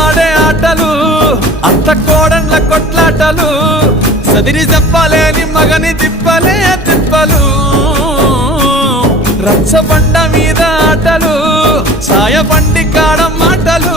ఆడే ఆటలు అత్త కోడళ్ళ కొట్లాటలు సదిరి చెప్పలేని మగని తిప్పలే తిప్పలు రచ్చబండ మీద ఆటలు సాయబండి కాడ మాటలు